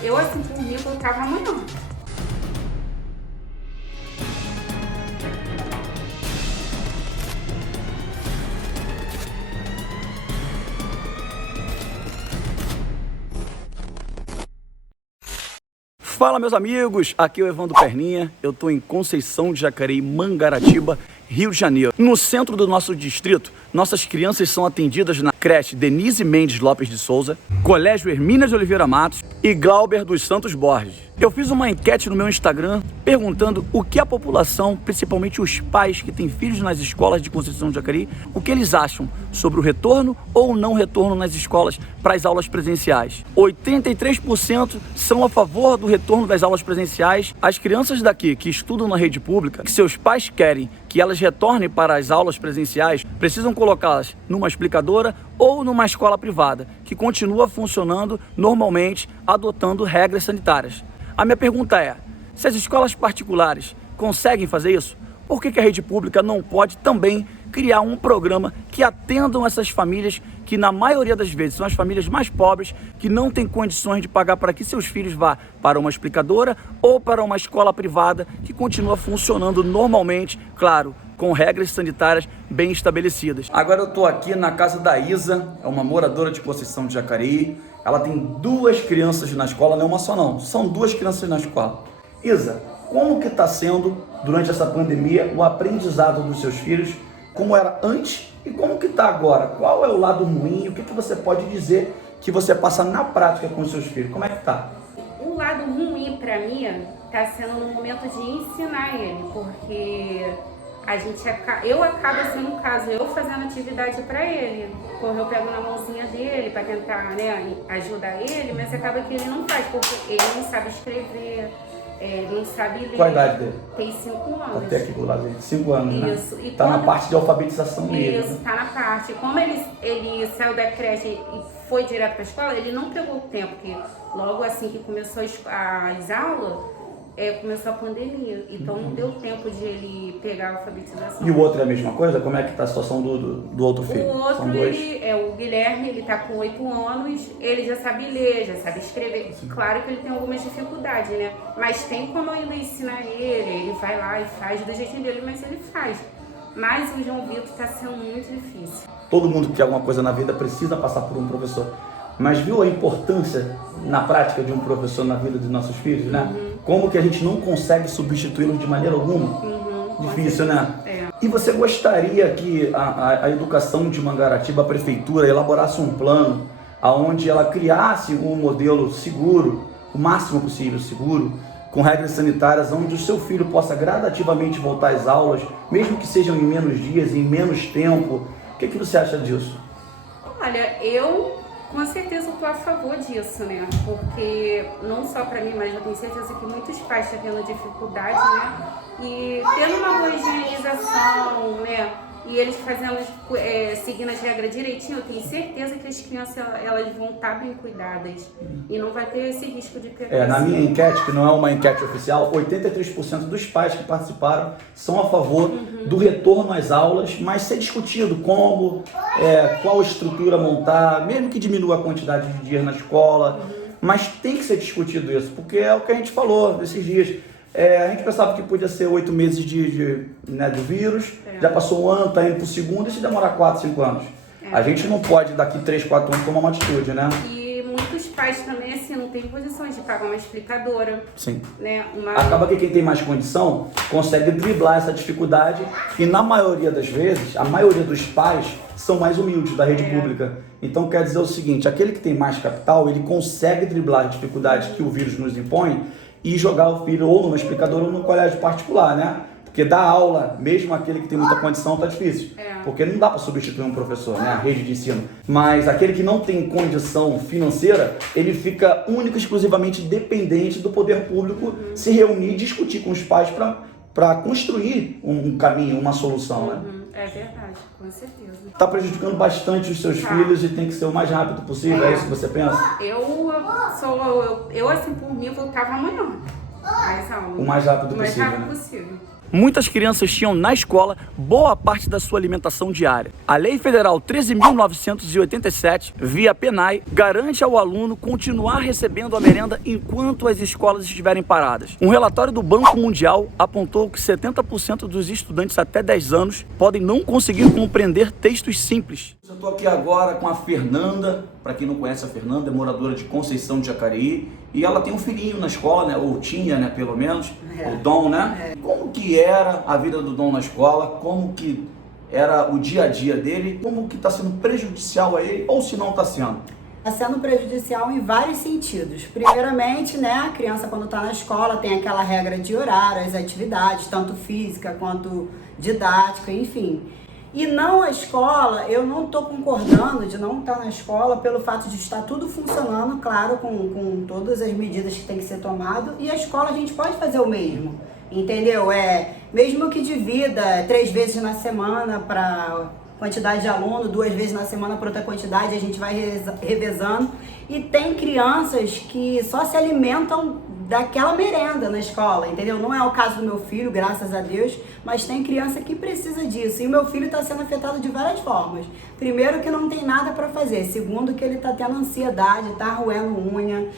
Eu, assim, por mim, voltava amanhã. Fala, meus amigos, aqui é o Evandro Perninha, eu estou em Conceição de Jacareí, Mangaratiba, Rio de Janeiro. No centro do nosso distrito, nossas crianças são atendidas na creche Denise Mendes Lopes de Souza, Colégio Hermínia de Oliveira Matos e Glauber dos Santos Borges. Eu fiz uma enquete no meu Instagram perguntando o que a população, principalmente os pais que têm filhos nas escolas de Conceição de Jacareí, o que eles acham sobre o retorno ou não retorno nas escolas para as aulas presenciais. 83% são a favor do retorno das aulas presenciais. As crianças daqui que estudam na rede pública, que seus pais querem que elas retornem para as aulas presenciais, precisam colocá-las numa explicadora ou numa escola privada, que continua funcionando normalmente, adotando regras sanitárias. A minha pergunta é, se as escolas particulares conseguem fazer isso, por que a rede pública não pode também criar um programa que atendam essas famílias que na maioria das vezes são as famílias mais pobres, que não têm condições de pagar para que seus filhos vá para uma explicadora ou para uma escola privada que continua funcionando normalmente, claro, com regras sanitárias bem estabelecidas. Agora eu estou aqui na casa da Isa, é uma moradora de Conceição de Jacareí. Ela tem 2 crianças na escola, não é uma só não, são 2 crianças na escola. Isa, como que está sendo, durante essa pandemia, o aprendizado dos seus filhos? Como era antes e como que está agora? Qual é o lado ruim? O que você pode dizer que você passa na prática com os seus filhos? Como é que está? O lado ruim para mim está sendo no momento de ensinar ele, porque eu acabo sendo um caso, eu fazendo atividade para ele, porque eu pego na mãozinha dele para tentar, né, ajudar ele, mas acaba que ele não faz, porque ele não sabe escrever, não sabe ler. Qual a idade dele? Tem 5 anos. Até aqui do lado dele, 5 anos, isso. Né? E tá na parte de alfabetização dele. Isso, tá na parte. Como ele saiu da creche e foi direto para a escola, ele não pegou o tempo, que logo assim que começou as aulas, começou a pandemia. Então não deu tempo de ele pegar a alfabetização. E o outro é a mesma coisa? Como é que tá a situação do outro filho? O outro, São 2? o Guilherme, ele tá com 8 anos, ele já sabe ler, já sabe escrever. Sim. Claro que ele tem algumas dificuldades, né? Mas tem como eu ainda ensinar ele vai lá e faz do jeitinho dele, mas ele faz. Mas o João Vitor tá sendo muito difícil. Todo mundo que quer alguma coisa na vida precisa passar por um professor. Mas viu a importância na prática de um professor na vida dos nossos filhos, né? Como que a gente não consegue substituí-los de maneira alguma? Difícil, né? E você gostaria que a educação de Mangaratiba, a prefeitura, elaborasse um plano onde ela criasse um modelo seguro, o máximo possível seguro, com regras sanitárias, onde o seu filho possa gradativamente voltar às aulas, mesmo que sejam em menos dias, em menos tempo? O que você acha disso? Olha, eu com certeza estou a favor disso, né? Porque não só para mim, mas eu tenho certeza que muitos pais estão tendo dificuldade, né? E tendo uma boa higienização, né? E eles fazendo, seguindo as regras direitinho, eu tenho certeza que as crianças elas vão estar bem cuidadas e não vai ter esse risco de pegar. Na minha enquete, que não é uma enquete oficial, 83% dos pais que participaram são a favor do retorno às aulas, mas ser discutido como, qual estrutura montar, mesmo que diminua a quantidade de dias na escola, mas tem que ser discutido isso, porque é o que a gente falou esses dias. A gente pensava que podia ser 8 meses do vírus, já passou um ano, está indo para o segundo, e se demorar 4, 5 anos? A gente não pode, daqui 3, 4 anos, tomar uma atitude, né? E muitos pais também, assim, não têm condições de pagar uma explicadora. Sim. Né? Acaba que quem tem mais condição consegue driblar essa dificuldade e, na maioria das vezes, a maioria dos pais são mais humildes da rede pública. Então, quer dizer o seguinte, aquele que tem mais capital, ele consegue driblar as dificuldades que o vírus nos impõe e jogar o filho ou numa explicadora ou num colégio particular, né? Porque dar aula, mesmo aquele que tem muita condição, tá difícil. Porque não dá para substituir um professor, né? A rede de ensino. Mas aquele que não tem condição financeira, ele fica único e exclusivamente dependente do poder público se reunir e discutir com os pais para construir um caminho, uma solução, né? É verdade, com certeza. Está prejudicando bastante os seus filhos e tem que ser o mais rápido possível, é isso que você pensa? Eu assim, por mim, voltava amanhã às aulas. O mais rápido O mais possível, rápido né? possível. muitas crianças tinham na escola boa parte da sua alimentação diária. A Lei Federal 13.987, via PENAI, garante ao aluno continuar recebendo a merenda enquanto as escolas estiverem paradas. Um relatório do Banco Mundial apontou que 70% dos estudantes até 10 anos podem não conseguir compreender textos simples. Eu estou aqui agora com a Fernanda. Para quem não conhece, a Fernanda é moradora de Conceição de Jacareí e ela tem um filhinho na escola, né? Ou tinha, né? Pelo menos, o Dom, né? Como que era a vida do Dom na escola? Como que era o dia a dia dele? Como que está sendo prejudicial a ele ou se não está sendo? Está sendo prejudicial em vários sentidos. Primeiramente, né, a criança quando está na escola tem aquela regra de horário, as atividades, tanto física quanto didática, enfim. E não a escola, eu não estou concordando de não estar na escola pelo fato de estar tudo funcionando, claro, com todas as medidas que tem que ser tomado, e a escola a gente pode fazer o mesmo, entendeu? Mesmo que divida 3 vezes na semana para quantidade de aluno, 2 vezes na semana para outra quantidade, a gente vai revezando. E tem crianças que só se alimentam daquela merenda na escola, entendeu? Não é o caso do meu filho, graças a Deus, mas tem criança que precisa disso. E o meu filho está sendo afetado de várias formas. Primeiro, que não tem nada para fazer. Segundo, que ele está tendo ansiedade, está roendo unha,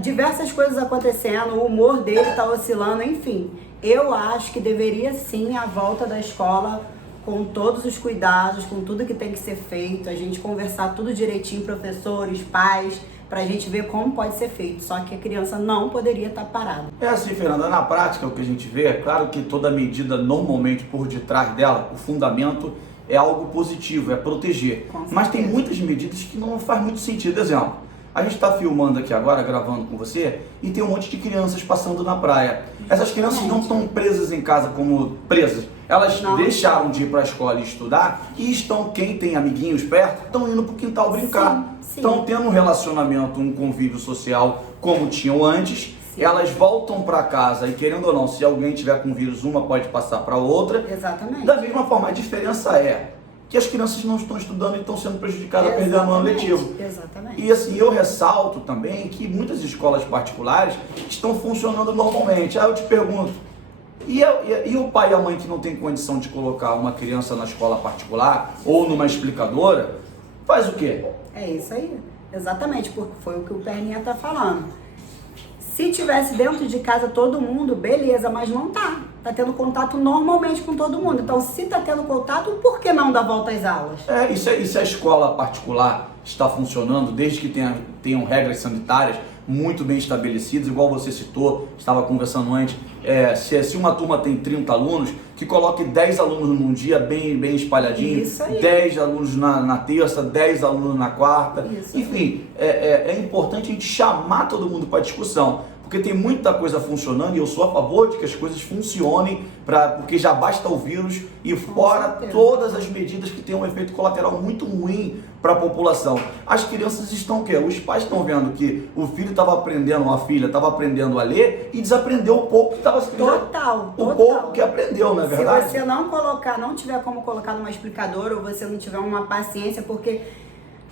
diversas coisas acontecendo, o humor dele está oscilando, enfim. Eu acho que deveria sim a volta da escola com todos os cuidados, com tudo que tem que ser feito, a gente conversar tudo direitinho, professores, pais, pra gente ver como pode ser feito. Só que a criança não poderia estar parada. É assim, Fernanda, na prática o que a gente vê, é claro que toda medida normalmente por detrás dela, o fundamento é algo positivo, é proteger. Mas tem muitas medidas que não faz muito sentido. Exemplo, a gente está filmando aqui agora, gravando com você, e tem um monte de crianças passando na praia. Essas crianças não estão presas em casa como presas. Elas deixaram de ir para a escola e estudar e estão, quem tem amiguinhos perto, estão indo para o quintal brincar. Estão tendo um relacionamento, um convívio social como tinham antes. Sim. Elas voltam para casa e, querendo ou não, se alguém tiver com vírus, uma pode passar para outra. Exatamente. Da mesma forma, a diferença é que as crianças não estão estudando e estão sendo prejudicadas perdendo o ano letivo. Exatamente. E assim, eu ressalto também que muitas escolas particulares estão funcionando normalmente. Aí eu te pergunto, e o pai e a mãe que não tem condição de colocar uma criança na escola particular ou numa explicadora, faz o quê? É isso aí, exatamente, porque foi o que o Perninha tá falando. Se tivesse dentro de casa todo mundo, beleza, mas não tá. Tá tendo contato normalmente com todo mundo. Então, se tá tendo contato, por que não dar volta às aulas? E se a escola particular está funcionando, desde que tenham regras sanitárias muito bem estabelecidas, igual você citou, estava conversando antes, se uma turma tem 30 alunos, que coloque 10 alunos num dia bem espalhadinho, 10 alunos na terça, 10 alunos na quarta, enfim, é importante a gente chamar todo mundo para discussão, porque tem muita coisa funcionando e eu sou a favor de que as coisas funcionem, porque já basta o vírus e fora todas as medidas que têm um efeito colateral muito ruim para a população. As crianças estão o quê? Os pais estão vendo que o filho estava aprendendo, a filha estava aprendendo a ler e desaprendeu o pouco que estava Total. O pouco que aprendeu, não é verdade? Se você não tiver como colocar numa explicadora ou você não tiver uma paciência, porque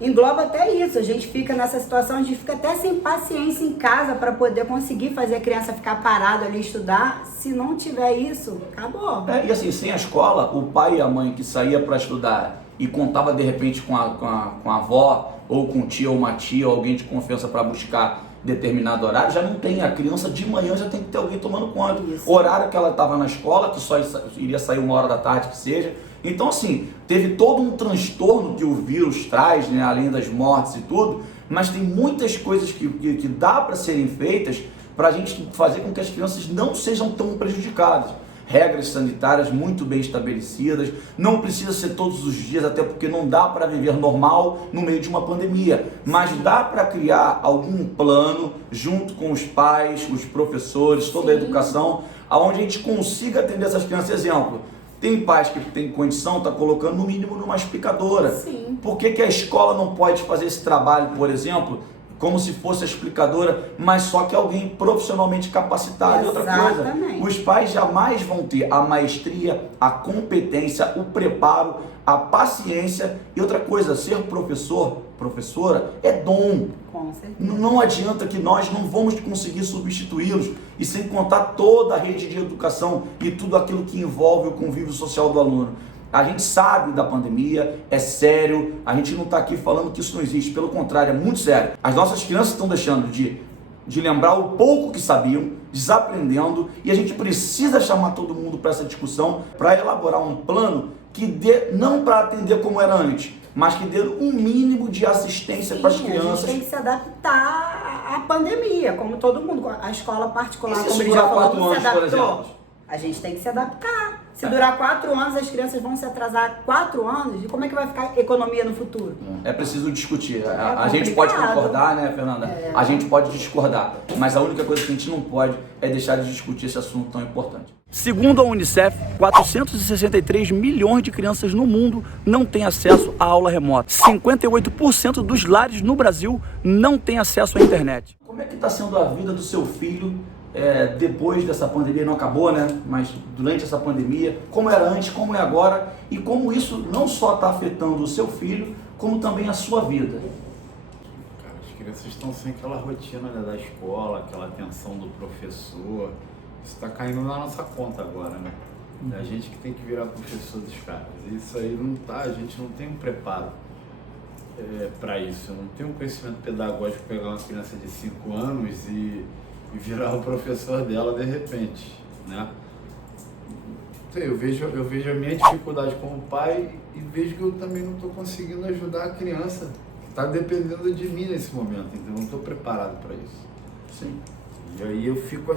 engloba até isso, a gente fica nessa situação, a gente fica até sem paciência em casa para poder conseguir fazer a criança ficar parada ali e estudar. Se não tiver isso, acabou. E assim, sem a escola, o pai e a mãe que saía para estudar e contava de repente com a avó, ou com tia ou uma tia, ou alguém de confiança para buscar determinado horário, já não tem. A criança de manhã já tem que ter alguém tomando conta. O horário que ela estava na escola, que só iria sair 1h da tarde que seja. Então assim, teve todo um transtorno que o vírus traz, né, além das mortes e tudo, mas tem muitas coisas que dá para serem feitas para a gente fazer com que as crianças não sejam tão prejudicadas. Regras sanitárias muito bem estabelecidas, não precisa ser todos os dias, até porque não dá para viver normal no meio de uma pandemia, mas dá para criar algum plano junto com os pais, os professores, toda a educação, aonde a gente consiga atender essas crianças. Exemplo, tem pais que têm condição, está colocando no mínimo numa explicadora. Sim. Por que a escola não pode fazer esse trabalho, por exemplo, como se fosse a explicadora, mas só que alguém profissionalmente capacitado? Exatamente. E outra coisa, os pais jamais vão ter a maestria, a competência, o preparo, a paciência. E outra coisa, ser professor, professora, é dom. Com certeza. Não adianta que nós não vamos conseguir substituí-los, e sem contar toda a rede de educação e tudo aquilo que envolve o convívio social do aluno. A gente sabe da pandemia, é sério, a gente não está aqui falando que isso não existe, pelo contrário, é muito sério. As nossas crianças estão deixando de lembrar o pouco que sabiam, desaprendendo, e a gente precisa chamar todo mundo para essa discussão, para elaborar um plano que dê, não para atender como era antes, mas que dê um mínimo de assistência para as crianças. A gente tem que se adaptar à pandemia, como todo mundo. A escola particular, E se como ele durar já falou, 4 não se anos, por adaptou. exemplo? A gente tem que se adaptar. Se durar 4 anos, as crianças vão se atrasar 4 anos, e como é que vai ficar a economia no futuro? É preciso discutir. A gente pode complicado. concordar, né, Fernanda? A gente pode discordar, mas a única coisa que a gente não pode é deixar de discutir esse assunto tão importante. Segundo a Unicef, 463 milhões de crianças no mundo não têm acesso à aula remota. 58% dos lares no Brasil não têm acesso à internet. Como é que está sendo a vida do seu filho depois dessa pandemia? Não acabou, né? Mas durante essa pandemia, como era antes, como é agora, e como isso não só está afetando o seu filho, como também a sua vida. Cara, as crianças estão sem aquela rotina, né, da escola, aquela atenção do professor. Isso está caindo na nossa conta agora, né? É a gente que tem que virar professor dos caras. Isso aí não tá, a gente não tem um preparo para isso. Eu não tenho um conhecimento pedagógico para pegar uma criança de 5 anos e virar o professor dela de repente, né? Eu vejo a minha dificuldade como pai e vejo que eu também não estou conseguindo ajudar a criança que está dependendo de mim nesse momento, então eu não estou preparado para isso. Sim. E aí eu fico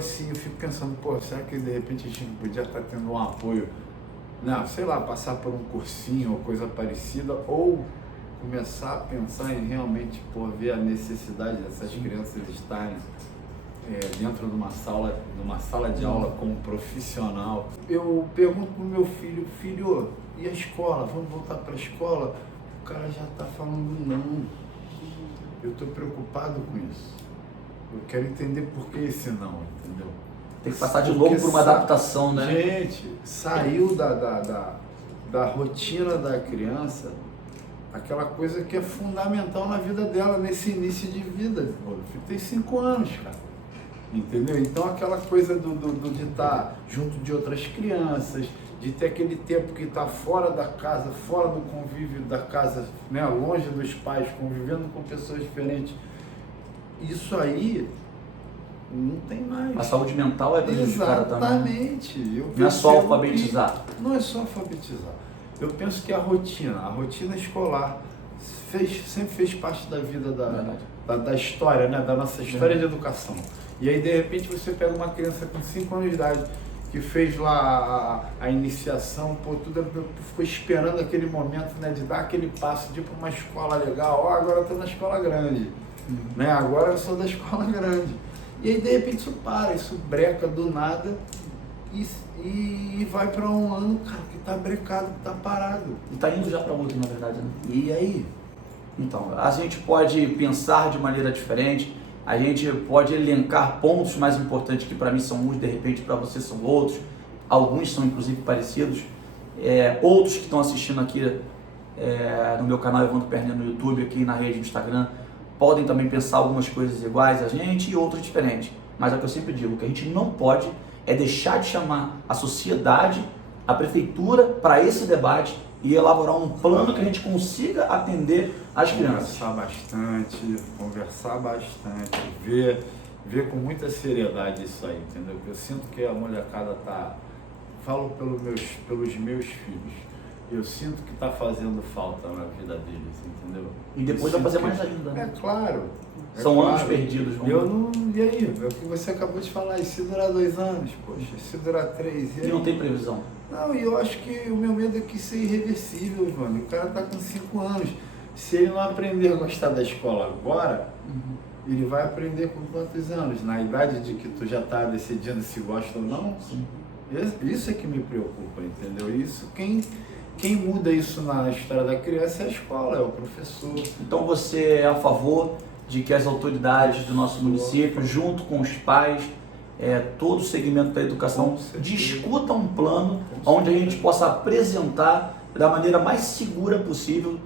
pensando, pô, será que de repente a gente não podia estar tendo um apoio, não, sei lá, passar por um cursinho ou coisa parecida, ou começar a pensar em realmente, pô, ver a necessidade dessas crianças estarem dentro de uma sala de aula como profissional. Eu pergunto pro meu filho, e a escola? Vamos voltar para a escola? O cara já está falando não. Eu estou preocupado com isso. Eu quero entender por que esse não, entendeu? Tem que passar de novo por uma adaptação, né? Gente, saiu da rotina da criança, aquela coisa que é fundamental na vida dela, nesse início de vida. Tem 5 anos, cara. Entendeu? Então aquela coisa de estar junto de outras crianças, de ter aquele tempo que está fora da casa, fora do convívio da casa, né? Longe dos pais, convivendo com pessoas diferentes. Isso aí não tem mais. A saúde mental é prejudicada também. Exatamente. Não é só alfabetizar. Não é só alfabetizar. Eu penso que a rotina escolar sempre fez parte da vida da história, né? Da nossa história de educação. E aí, de repente, você pega uma criança com 5 anos de idade que fez lá a iniciação, pô, ficou esperando aquele momento, né, de dar aquele passo, de ir para uma escola legal. Agora eu estou na escola grande, né? Agora eu sou da escola grande. E aí, de repente, isso breca do nada e vai para um ano, cara, que tá brecado, que tá parado. E tá indo já para outro, na verdade, né? E aí? Então, a gente pode pensar de maneira diferente, a gente pode elencar pontos mais importantes que para mim são uns, de repente para você são outros, alguns são inclusive parecidos, outros que estão assistindo aqui no meu canal Evandro Perninha no YouTube, aqui na rede do Instagram, podem também pensar algumas coisas iguais a gente e outras diferentes, mas é o que eu sempre digo, o que a gente não pode é deixar de chamar a sociedade, a prefeitura para esse debate e elaborar um plano que a gente consiga atender as crianças. Conversar bastante, ver com muita seriedade isso aí, entendeu? Porque eu sinto que a molecada falo pelos meus filhos, eu sinto que está fazendo falta na vida deles, entendeu? E depois vai fazer mais ainda, né? É claro. São anos perdidos. E aí? É o que você acabou de falar, e se durar 2 anos, poxa, se durar 3, E não tem previsão. Não, e eu acho que o meu medo é que isso é irreversível, mano. O cara tá com 5 anos. Se ele não aprender a gostar da escola agora, ele vai aprender com quantos anos? Na idade de que tu já tá decidindo se gosta ou não? Sim. Isso é que me preocupa, entendeu? Isso, quem muda isso na história da criança é a escola, é o professor. Então você é a favor de que as autoridades do nosso município, junto com os pais, todo o segmento da educação, discutam um plano onde a gente possa apresentar da maneira mais segura possível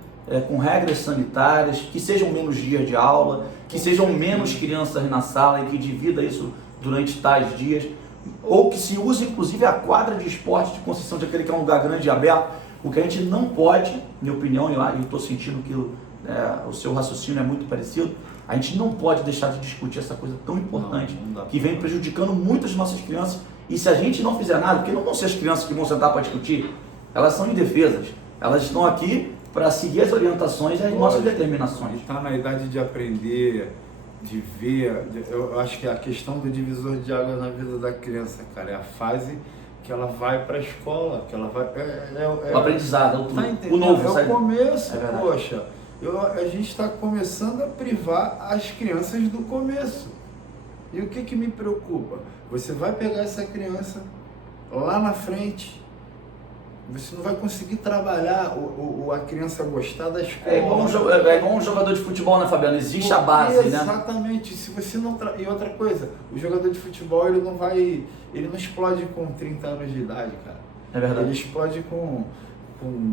com regras sanitárias, que sejam menos dias de aula, que sejam menos crianças na sala e que divida isso durante tais dias, ou que se use inclusive a quadra de esporte de Conceição de Jacareí, que é um lugar grande e aberto. O que a gente não pode, minha opinião, e eu estou sentindo que o seu raciocínio é muito parecido, a gente não pode deixar de discutir essa coisa tão importante, que vem prejudicando muitas nossas crianças. E se a gente não fizer nada, porque não vão ser as crianças que vão sentar para discutir, elas são indefesas, elas estão aqui para seguir as orientações e as nossas determinações. Está na idade de aprender, de ver. Eu acho que a questão do divisor de água na vida da criança, cara, é a fase que ela vai para a escola, que ela vai... O aprendizado, tá o novo. É o começo, poxa. A gente está começando a privar as crianças do começo. E o que me preocupa? Você vai pegar essa criança lá na frente, você não vai conseguir trabalhar a criança gostar da escola. É igual um jogador de futebol, né, Fabiano? Existe a base, né? Exatamente. Se você não E outra coisa, o jogador de futebol, ele não explode com 30 anos de idade, cara. É verdade. Ele explode com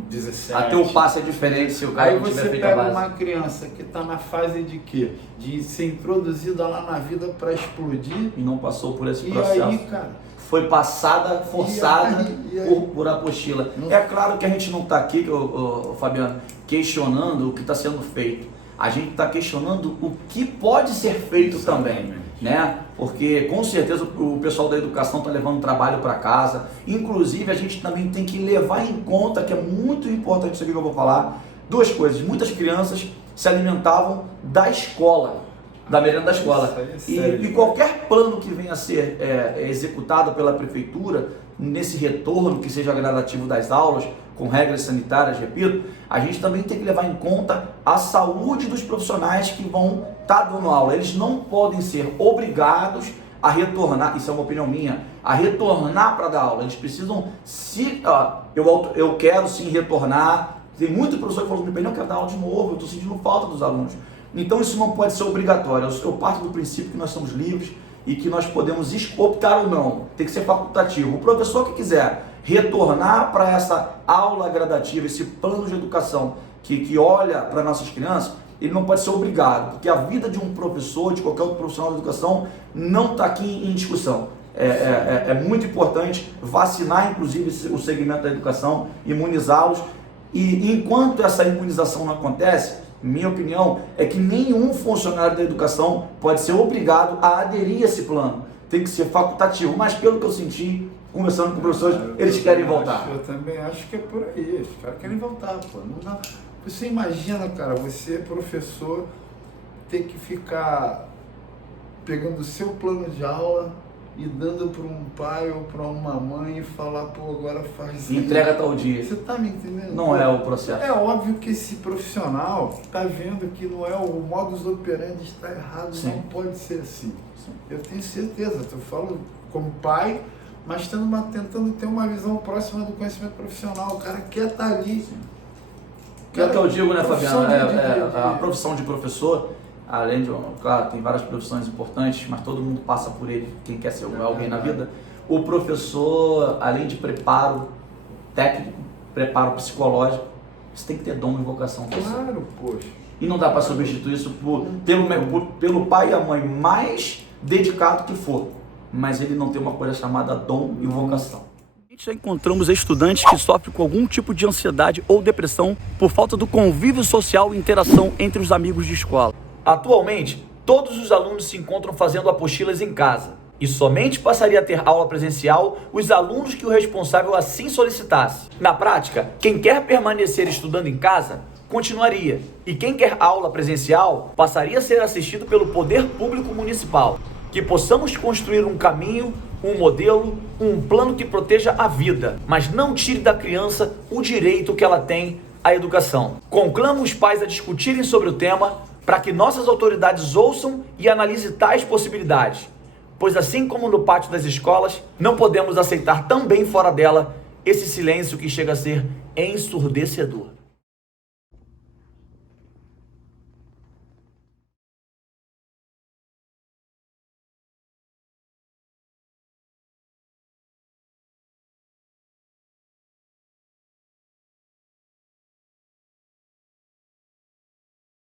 17. Até o passe é diferente se o cara Aí não tiver você feito a pega base. uma criança que está na fase de quê? De ser introduzida lá na vida para explodir. E não passou por esse E processo. aí, cara... Foi passada, forçada E aí? por apostila. É claro que a gente não está aqui, Fabiano, questionando o que está sendo feito. A gente está questionando o que pode ser feito também, né? Porque com certeza o pessoal da educação está levando trabalho para casa. Inclusive a gente também tem que levar em conta, que é muito importante isso aqui que eu vou falar, duas coisas. Muitas crianças se alimentavam da escola, da merenda da escola. E qualquer plano que venha a ser executado pela prefeitura, nesse retorno que seja gradativo das aulas, com regras sanitárias, repito, a gente também tem que levar em conta a saúde dos profissionais que vão estar dando aula. Eles não podem ser obrigados a retornar, isso é uma opinião minha, a retornar para dar aula. Eles precisam, eu quero sim retornar. Tem muito professor que falou comigo, eu quero dar aula de novo, eu estou sentindo falta dos alunos. Então isso não pode ser obrigatório. Eu parto do princípio que nós somos livres e que nós podemos optar ou não. Tem que ser facultativo. O professor que quiser retornar para essa aula gradativa, esse plano de educação que olha para nossas crianças, ele não pode ser obrigado, porque a vida de um professor, de qualquer outro profissional de educação, não está aqui em discussão. É muito importante vacinar, inclusive, o segmento da educação, imunizá-los. E enquanto essa imunização não acontece, minha opinião é que nenhum funcionário da educação pode ser obrigado a aderir a esse plano. Tem que ser facultativo, mas pelo que eu senti, conversando com professores, eles querem voltar. Eu também acho que é por aí, os caras querem voltar, pô. Não dá. Você imagina, cara, você, professor, ter que ficar pegando o seu plano de aula e dando para um pai ou para uma mãe e falar, pô, agora faz... Entrega tal dia. Você tá me entendendo? Não é o processo. É óbvio que esse profissional tá vendo que não é o modus operandi, está errado. Sim. Não pode ser assim. Sim. Eu tenho certeza, eu falo como pai, mas tentando ter uma visão próxima do conhecimento profissional. O cara quer estar ali. Que é o que eu digo, né, Fabiano? A profissão de professor, além de, claro, tem várias profissões importantes, mas todo mundo passa por ele, quem quer ser alguém na vida. O professor, além de preparo técnico, preparo psicológico, você tem que ter dom e vocação. Claro, poxa. E não dá para substituir isso pelo pai e a mãe mais dedicado que for, mas ele não tem uma coisa chamada dom e vocação. A gente já encontramos estudantes que sofrem com algum tipo de ansiedade ou depressão por falta do convívio social e interação entre os amigos de escola. Atualmente, todos os alunos se encontram fazendo apostilas em casa e somente passaria a ter aula presencial os alunos que o responsável assim solicitasse. Na prática, quem quer permanecer estudando em casa, continuaria, e quem quer aula presencial passaria a ser assistido pelo poder público municipal. Que possamos construir um caminho, um modelo, um plano que proteja a vida, mas não tire da criança o direito que ela tem à educação. Conclamo os pais a discutirem sobre o tema para que nossas autoridades ouçam e analisem tais possibilidades, pois assim como no pátio das escolas, não podemos aceitar também fora dela esse silêncio que chega a ser ensurdecedor.